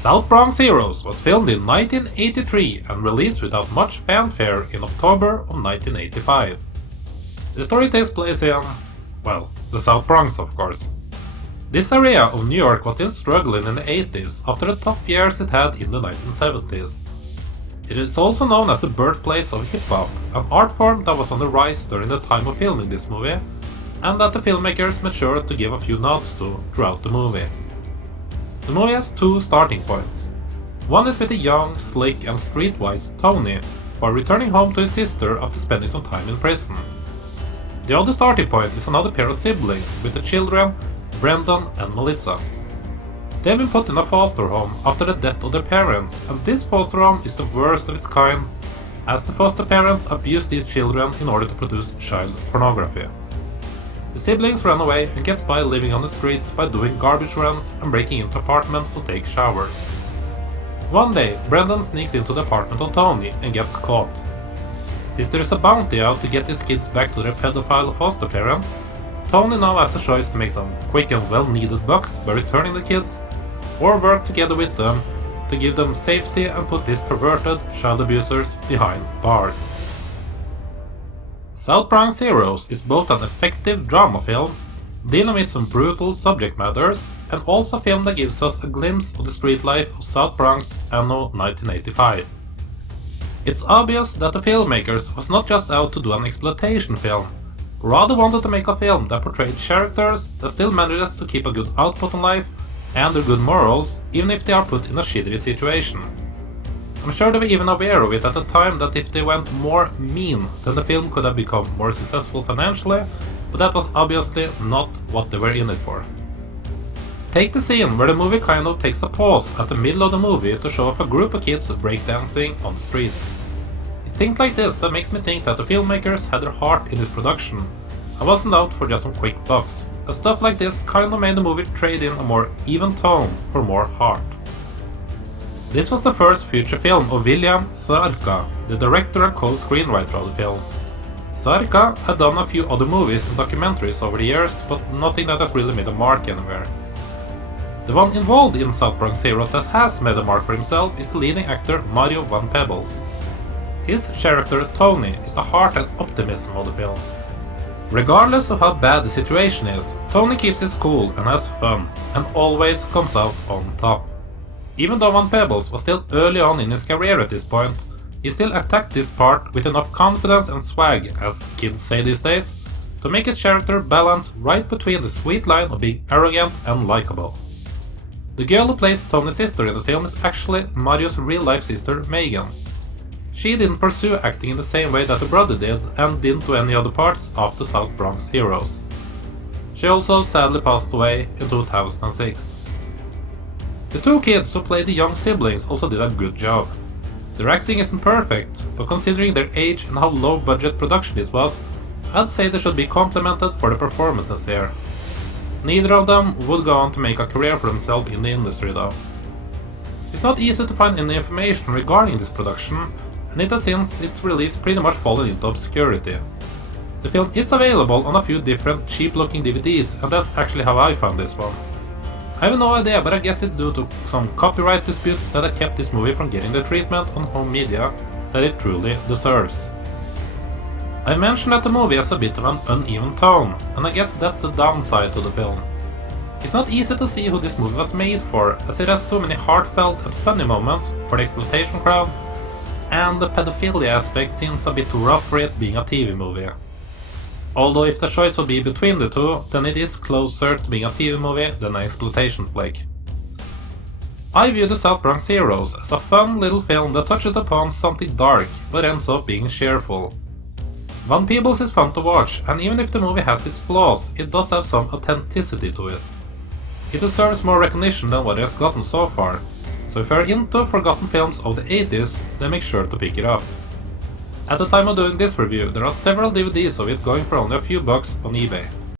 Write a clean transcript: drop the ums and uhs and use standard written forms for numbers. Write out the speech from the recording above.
South Bronx Heroes was filmed in 1983 and released without much fanfare in October of 1985. The story takes place in, well, the South Bronx of course. This area of New York was still struggling in the 80s after the tough years it had in the 1970s. It is also known as the birthplace of hip-hop, an art form that was on the rise during the time of filming this movie, and that the filmmakers made sure to give a few nods to throughout the movie. The movie has two starting points. One is with a young, slick and streetwise Tony, while returning home to his sister after spending some time in prison. The other starting point is another pair of siblings with the children, Brendan and Melissa. They have been put in a foster home after the death of their parents, and this foster home is the worst of its kind, as the foster parents abuse these children in order to produce child pornography. The siblings run away and get by living on the streets by doing garbage runs and breaking into apartments to take showers. One day, Brendan sneaks into the apartment of Tony and gets caught. Since there is a bounty out to get his kids back to their pedophile foster parents, Tony now has a choice to make some quick and well-needed bucks by returning the kids, or work together with them to give them safety and put these perverted child abusers behind bars. South Bronx Heroes is both an effective drama film, dealing with some brutal subject matters, and also a film that gives us a glimpse of the street life of South Bronx anno 1985. It's obvious that the filmmakers was not just out to do an exploitation film, rather wanted to make a film that portrayed characters that still manages to keep a good output on life and their good morals, even if they are put in a shitty situation. I'm sure they were even aware of it at the time that if they went more mean, then the film could have become more successful financially, but that was obviously not what they were in it for. Take the scene where the movie kind of takes a pause at the middle of the movie to show off a group of kids breakdancing on the streets. It's things like this that makes me think that the filmmakers had their heart in this production and wasn't out for just some quick bucks, as stuff like this kind of made the movie trade in a more even tone for more heart. This was the first feature film of William Zarka, the director and co-screenwriter of the film. Zarka had done a few other movies and documentaries over the years, but nothing that has really made a mark anywhere. The one involved in South Bronx Heroes that has made a mark for himself is the leading actor Mario Van Peebles. His character Tony is the heart and optimism of the film. Regardless of how bad the situation is, Tony keeps his cool and has fun, and always comes out on top. Even though Van Peebles was still early on in his career at this point, he still attacked this part with enough confidence and swag, as kids say these days, to make his character balance right between the sweet line of being arrogant and likable. The girl who plays Tony's sister in the film is actually Mario's real-life sister Megan. She didn't pursue acting in the same way that her brother did, and didn't do any other parts after South Bronx Heroes. She also sadly passed away in 2006. The two kids who played the young siblings also did a good job. Their acting isn't perfect, but considering their age and how low budget production this was, I'd say they should be complimented for the performances here. Neither of them would go on to make a career for themselves in the industry though. It's not easy to find any information regarding this production, and it has since its release pretty much fallen into obscurity. The film is available on a few different cheap-looking DVDs, and that's actually how I found this one. I have no idea, but I guess it's due to some copyright disputes that have kept this movie from getting the treatment on home media that it truly deserves. I mentioned that the movie has a bit of an uneven tone, and I guess that's the downside to the film. It's not easy to see who this movie was made for, as it has too many heartfelt and funny moments for the exploitation crowd, and the pedophilia aspect seems a bit too rough for it being a TV movie. Although if the choice would be between the two, then it is closer to being a TV movie than an exploitation flick. I view the South Bronx Heroes as a fun little film that touches upon something dark, but ends up being cheerful. Van Peebles is fun to watch, and even if the movie has its flaws, it does have some authenticity to it. It deserves more recognition than what it has gotten so far, so if you're into forgotten films of the 80s, then make sure to pick it up. At the time of doing this review, there are several DVDs of it going for only a few bucks on eBay.